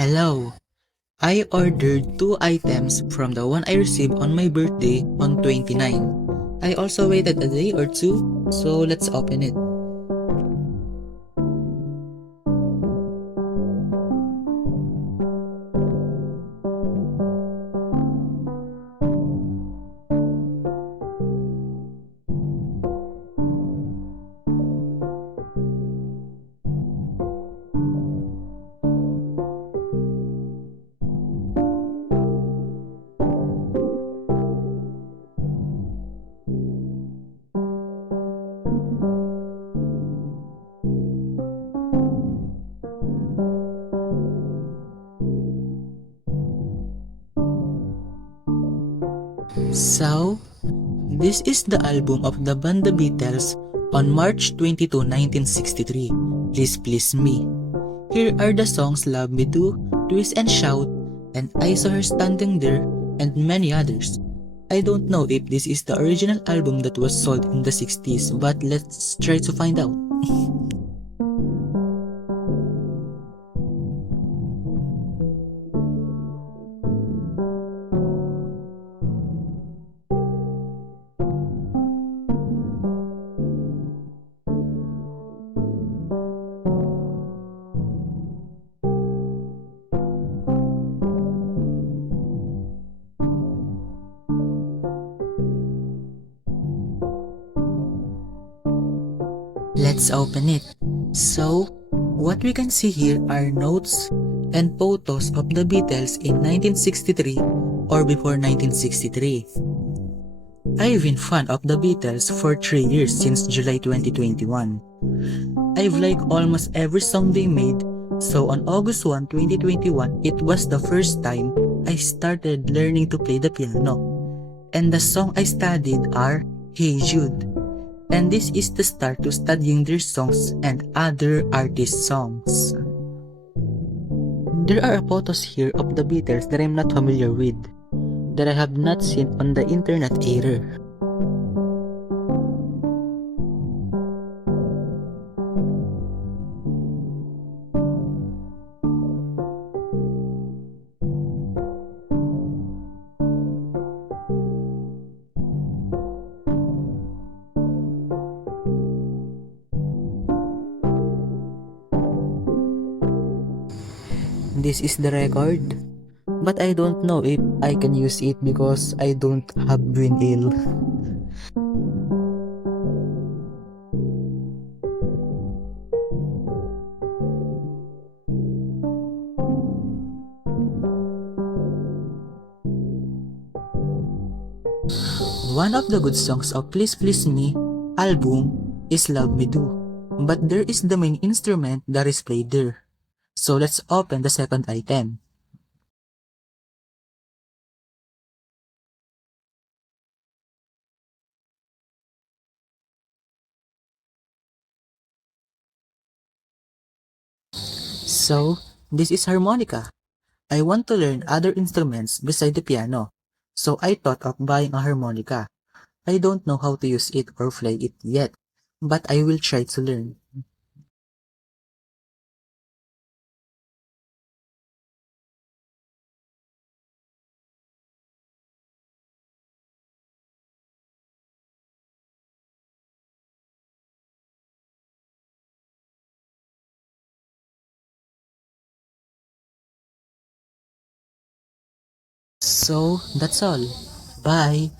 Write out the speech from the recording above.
Hello. I ordered two items from the one I received on my birthday on 29. I also waited a day or two, so let's open it. So, this is the album of the band The Beatles on March 22, 1963. Please Please Me. Here are the songs Love Me Do, Twist and Shout, and I Saw Her Standing There, and many others. I don't know if this is the original album that was sold in the 60s, but let's try to find out. Let's open it. So, what we can see here are notes and photos of the Beatles in 1963 or before 1963. I've been fan of the Beatles for 3 years since July 2021. I've liked almost every song they made, so on August 1, 2021, it was the first time I started learning to play the piano. And the song I studied are Hey Jude. And this is the start to studying their songs and other artists' songs. There are photos here of the Beatles that I'm not familiar with, that I have not seen on the internet either. This is the record, but I don't know if I can use it because I don't have vinyl. One of the good songs of Please Please Me album is Love Me Do, but there is the main instrument that is played there. So let's open the second item. So, this is harmonica. I want to learn other instruments beside the piano, so I thought of buying a harmonica. I don't know how to use it or play it yet, but I will try to learn. So, that's all. Bye!